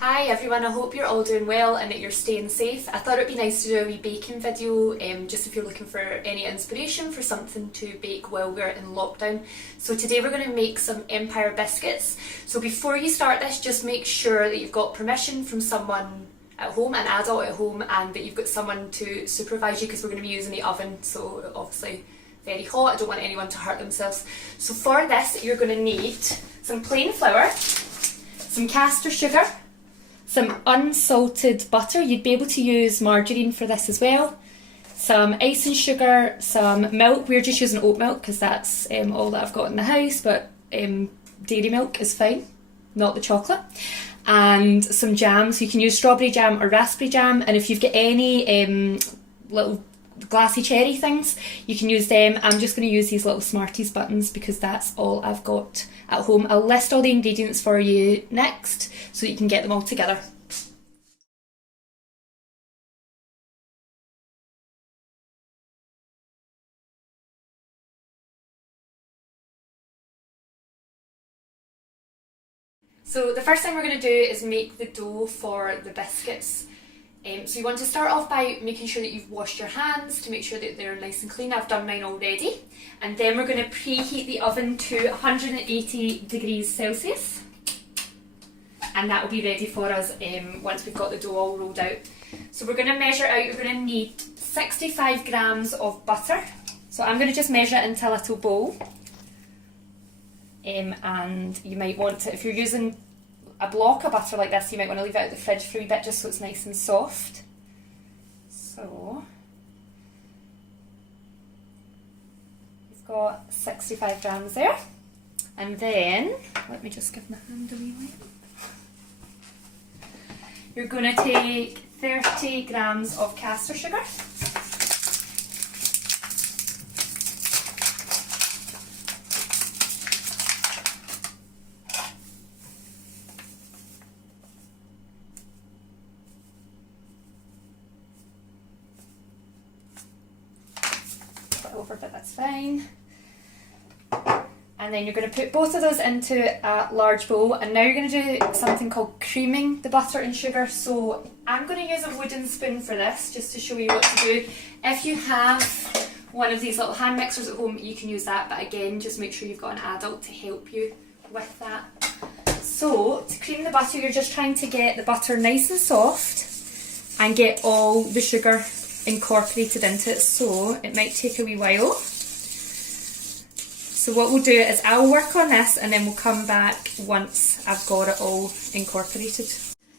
Hi everyone, I hope you're all doing well and that you're staying safe. I thought it'd be nice to do a wee baking video, just if you're looking for any inspiration for something to bake while we're in lockdown. So today we're going to make some Empire biscuits. So before you start this, just make sure that you've got permission from someone at home, an adult at home, and that you've got someone to supervise you because we're going to be using the oven, so obviously very hot. I don't want anyone to hurt themselves. So for this you're going to need some plain flour, some caster sugar, some unsalted butter. You'd be able to use margarine for this as well. Some icing sugar, some milk. We're just using oat milk because that's all that I've got in the house, but dairy milk is fine, not the chocolate. And some jam, so you can use strawberry jam or raspberry jam, and if you've got any little glassy cherry things, you can use them. I'm just going to use these little Smarties buttons because that's all I've got at home. I'll list all the ingredients for you next so that you can get them all together. So the first thing we're going to do is make the dough for the biscuits. So you want to start off by making sure that you've washed your hands to make sure that they're nice and clean. I've done mine already. And then we're going to preheat the oven to 180 degrees Celsius. And that will be ready for us once we've got the dough all rolled out. So we're going to measure out, you're going to need 65 grams of butter. So I'm going to just measure it into a little bowl. And you might want to, if you're using a block of butter like this, you might want to leave it out of the fridge for a wee bit just so it's nice and soft. So we've got 65 grams there. And then, let me just give my hand a wee wipe. You're going to take 30 grams of caster sugar. Over, but that's fine. And then you're going to put both of those into a large bowl, and now you're going to do something called creaming the butter and sugar. So I'm going to use a wooden spoon for this just to show you what to do. If you have one of these little hand mixers at home, you can use that, but again, just make sure you've got an adult to help you with that. So to cream the butter, you're just trying to get the butter nice and soft and get all the sugar incorporated into it, so it might take a wee while. So what we'll do is I'll work on this and then we'll come back once I've got it all incorporated.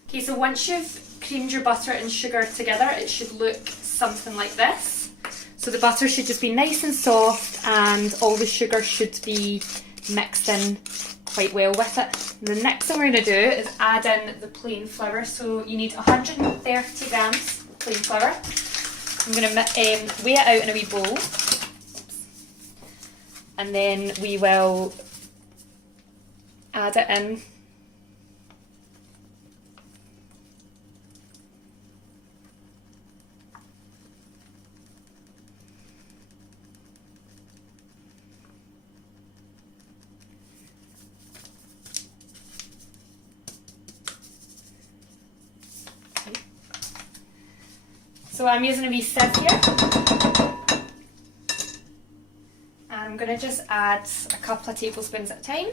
Okay, so once you've creamed your butter and sugar together, it should look something like this. So the butter should just be nice and soft and all the sugar should be mixed in quite well with it. And the next thing we're going to do is add in the plain flour. So you need 130 grams plain flour. I'm going to weigh it out in a wee bowl. Oops. And then we will add it in. So I'm using a wee sieve here. I'm going to just add a couple of tablespoons at a time.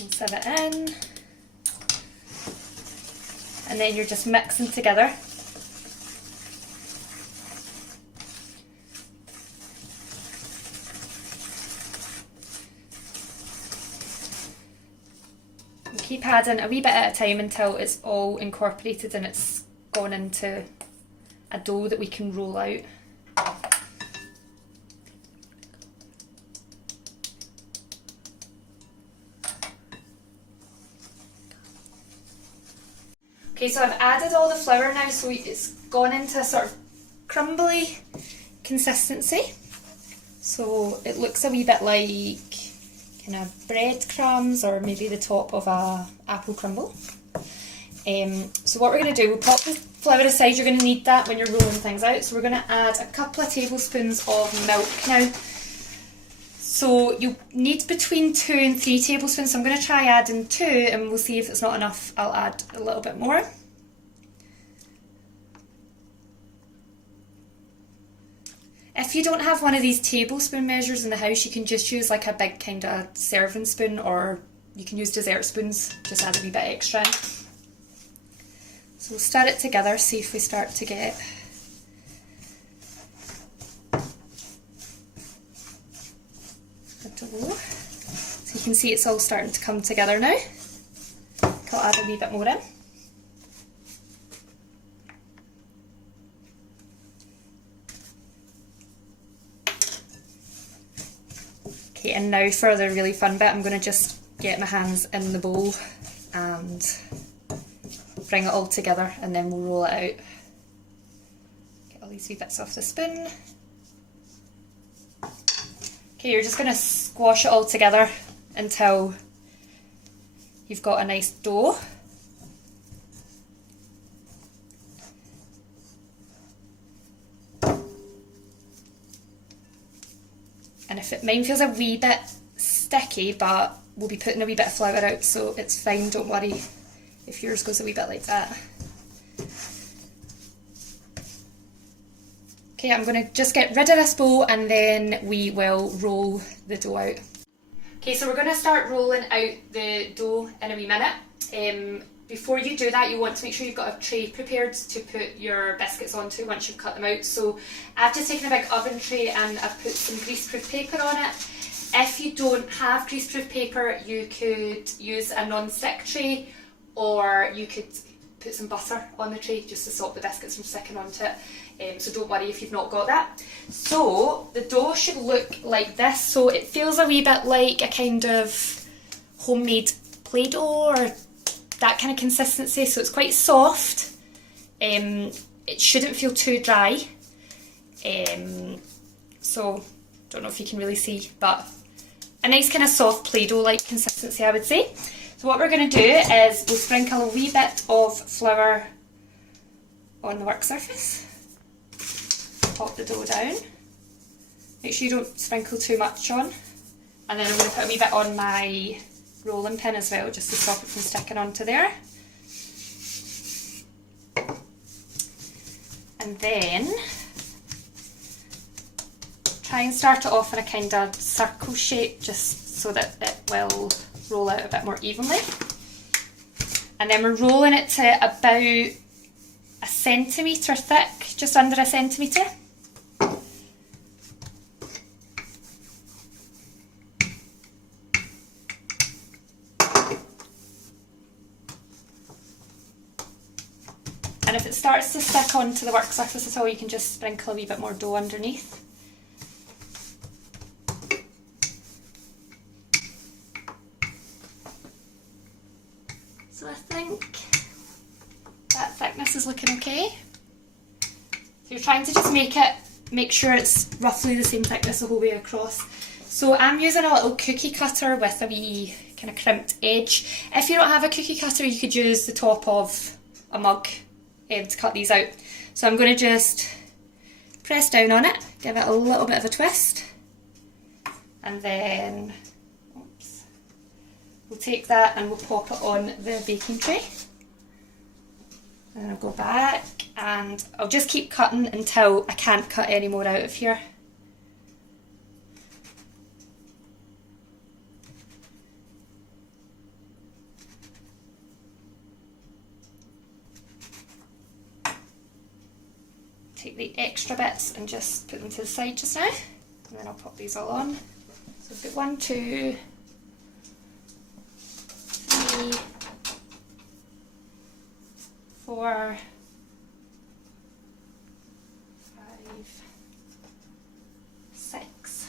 And sieve it in. And then you're just mixing together. Keep adding a wee bit at a time until it's all incorporated and it's gone into a dough that we can roll out. Okay, so I've added all the flour now, so it's gone into a sort of crumbly consistency. So it looks a wee bit like kind of breadcrumbs or maybe the top of a apple crumble. So what we're going to do, we'll pop the flour aside. You're going to need that when you're rolling things out. So we're going to add a couple of tablespoons of milk now. So you'll need between 2 and 3 tablespoons. So I'm going to try adding 2 and we'll see if it's not enough. I'll add a little bit more. If you don't have one of these tablespoon measures in the house, you can just use like a big kind of serving spoon, or you can use dessert spoons, just add a wee bit extra in. So we'll stir it together, see if we start to get the dough. So you can see it's all starting to come together now. I'll add a wee bit more in. Okay, and now for the really fun bit, I'm going to just get my hands in the bowl and bring it all together, and then we'll roll it out. Get all these wee bits off the spoon. Okay, you're just going to squash it all together until you've got a nice dough. And if mine feels a wee bit sticky, but we'll be putting a wee bit of flour out, so it's fine, don't worry if yours goes a wee bit like that. Okay, I'm going to just get rid of this bowl and then we will roll the dough out. Okay, so we're going to start rolling out the dough in a wee minute. Before you do that, you want to make sure you've got a tray prepared to put your biscuits onto once you've cut them out. So I've just taken a big oven tray and I've put some greaseproof paper on it. If you don't have greaseproof paper, you could use a non-stick tray, or you could put some butter on the tray just to stop the biscuits from sticking onto it. So don't worry if you've not got that. So the dough should look like this. So it feels a wee bit like a kind of homemade Play-Doh or that kind of consistency, so it's quite soft. It shouldn't feel too dry. So don't know if you can really see, but a nice kind of soft Play-Doh like consistency, I would say. So what we're going to do is we'll sprinkle a wee bit of flour on the work surface. Pop the dough down. Make sure you don't sprinkle too much on. And then I'm going to put a wee bit on my rolling pin as well, just to stop it from sticking onto there. And then try and start it off in a kind of circle shape, just so that it will roll out a bit more evenly. And then we're rolling it to about 1 centimetre thick, just under 1 centimetre. And if it starts to stick onto the work surface at all, you can just sprinkle a wee bit more dough underneath. So I think that thickness is looking okay. So you're trying to just make sure it's roughly the same thickness the whole way across. So I'm using a little cookie cutter with a wee kind of crimped edge. If you don't have a cookie cutter, you could use the top of a mug to cut these out. So I'm going to just press down on it, give it a little bit of a twist, and then we'll take that and we'll pop it on the baking tray. And then I'll go back and I'll just keep cutting until I can't cut any more out of here. Take the extra bits and just put them to the side just now, and then I'll pop these all on. So I've got 1, 2, 3, 4, 5, 6.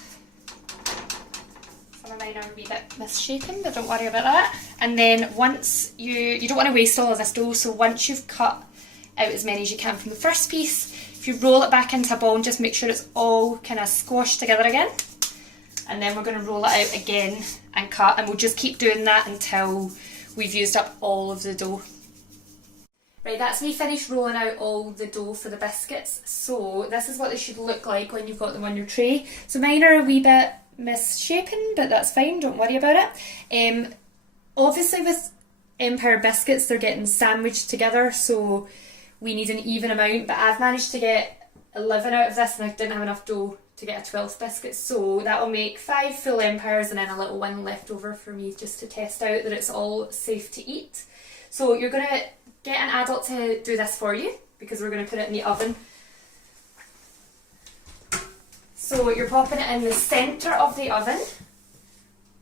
Some of mine are a wee bit misshapen, but don't worry about that. And then once you don't want to waste all of this dough, so once you've cut out as many as you can from the first piece, if you roll it back into a ball and just make sure it's all kind of squashed together again. And then we're going to roll it out again and cut, and we'll just keep doing that until we've used up all of the dough. Right, that's me finished rolling out all the dough for the biscuits. So this is what they should look like when you've got them on your tray. So mine are a wee bit misshapen, but that's fine, don't worry about it. Obviously with Empire biscuits they're getting sandwiched together, so we need an even amount, but I've managed to get 11 out of this and I didn't have enough dough to get a 12th biscuit, so that'll make 5 full Empires and then a little one left over for me just to test out that it's all safe to eat. So you're going to get an adult to do this for you because we're going to put it in the oven. So you're popping it in the centre of the oven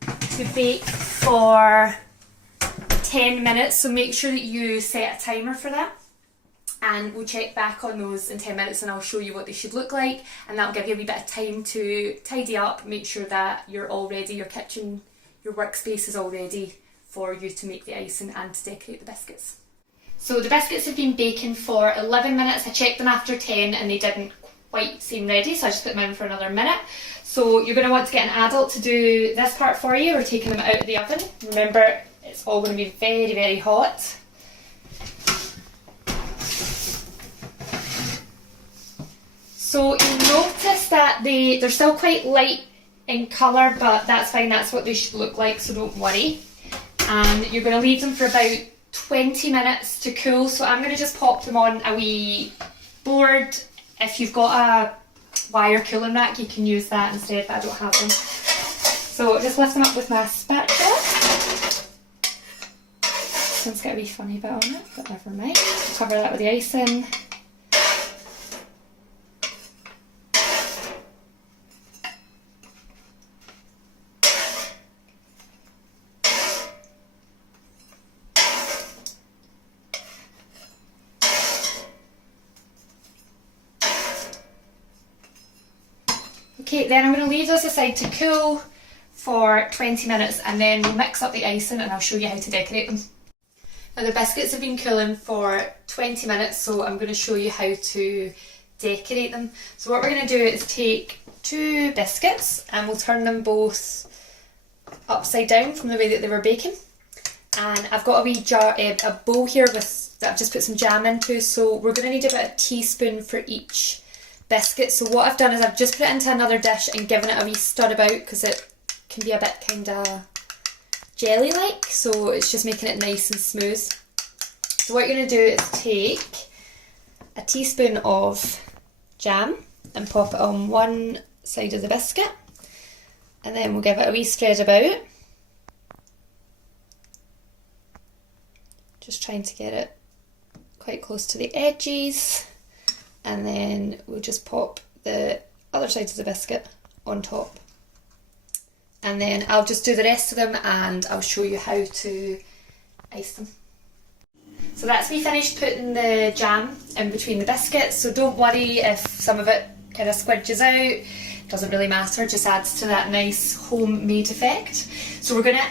to bake for 10 minutes, so make sure that you set a timer for that. And we'll check back on those in 10 minutes and I'll show you what they should look like, and that'll give you a wee bit of time to tidy up, make sure that you're all ready, your kitchen, your workspace is all ready for you to make the icing and to decorate the biscuits. So the biscuits have been baking for 11 minutes, I checked them after 10 and they didn't quite seem ready, so I just put them in for another minute. So you're going to want to get an adult to do this part for you. We're taking them out of the oven. Remember, it's all going to be very, very hot. So you'll notice that they're still quite light in colour, but that's fine, that's what they should look like, so don't worry. And you're going to leave them for about 20 minutes to cool, so I'm going to just pop them on a wee board. If you've got a wire cooling rack you can use that instead, but I don't have them. So just lift them up with my spatula. This one's got a wee funny bit on it, but never mind. Cover that with the icing. Okay, then I'm going to leave those aside to cool for 20 minutes and then we'll mix up the icing and I'll show you how to decorate them. Now the biscuits have been cooling for 20 minutes, so I'm going to show you how to decorate them. So what we're going to do is take 2 biscuits and we'll turn them both upside down from the way that they were baking. And I've got a wee jar, a bowl here that I've just put some jam into, so we're going to need about a teaspoon for each biscuit. So what I've done is I've just put it into another dish and given it a wee stir about because it can be a bit kind of jelly like, so it's just making it nice and smooth. So what you're going to do is take a teaspoon of jam and pop it on one side of the biscuit, and then we'll give it a wee spread about, just trying to get it quite close to the edges. And then we'll just pop the other side of the biscuit on top. And then I'll just do the rest of them and I'll show you how to ice them. So that's me finished putting the jam in between the biscuits, so don't worry if some of it kind of squidges out, it doesn't really matter, just adds to that nice homemade effect. So we're going to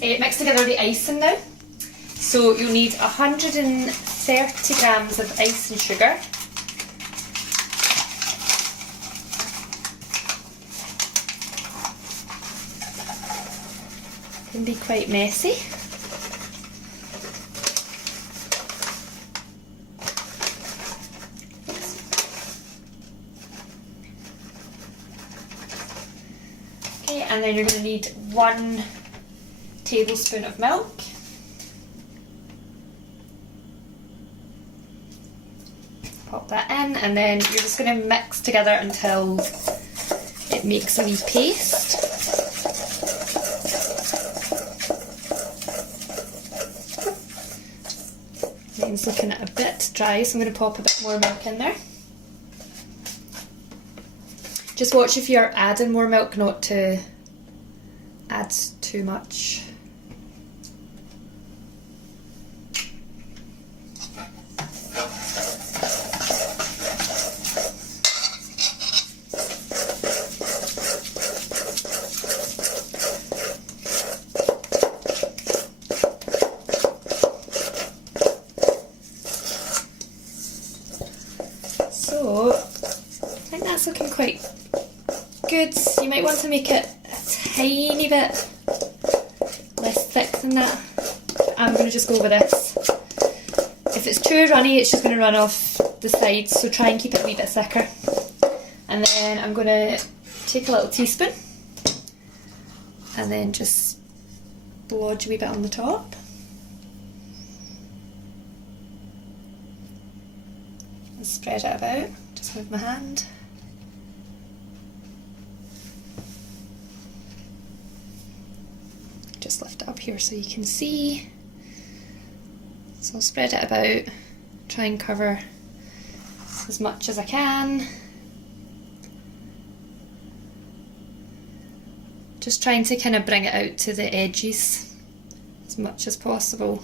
mix together the icing now. So you'll need 130 grams of icing sugar. It can be quite messy. Okay, and then you're going to need 1 tablespoon of milk. Pop that in, and then you're just going to mix together until it makes a wee paste. Mine's looking a bit dry, so I'm going to pop a bit more milk in there. Just watch if you're adding more milk not to add too much. So, I think that's looking quite good. You might want to make it a tiny bit less thick than that. I'm going to just go with this. If it's too runny, it's just going to run off the sides, so try and keep it a wee bit thicker. And then I'm going to take a little teaspoon and then just blodge a wee bit on the top. And spread it about, just with my hand. Just lift it up here so you can see. So I'll spread it about, try and cover as much as I can. Just trying to kind of bring it out to the edges as much as possible.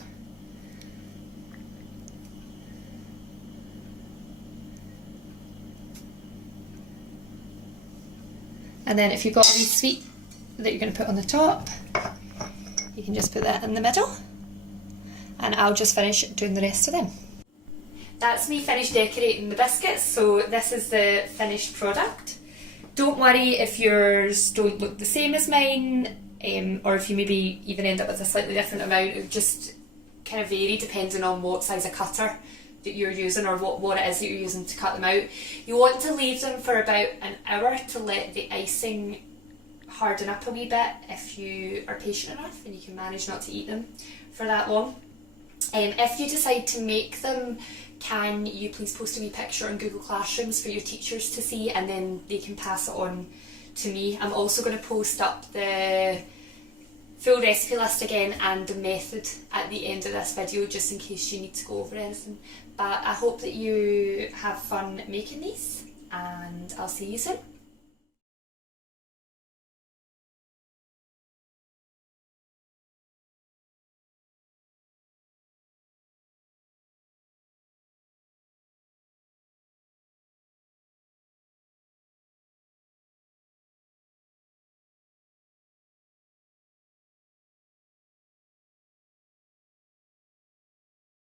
And then if you've got a wee sweet that you're going to put on the top, you can just put that in the middle. And I'll just finish doing the rest of them. That's me finished decorating the biscuits, so this is the finished product. Don't worry if yours don't look the same as mine, or if you maybe even end up with a slightly different amount. It would just kind of vary depending on what size of cutter that you're using or what it is that you're using to cut them out. You want to leave them for about an hour to let the icing harden up a wee bit if you are patient enough and you can manage not to eat them for that long. If you decide to make them, can you please post a wee picture on Google Classrooms for your teachers to see, and then they can pass it on to me. I'm also going to post up the full recipe list again and the method at the end of this video, just in case you need to go over anything. But I hope that you have fun making these, and I'll see you soon.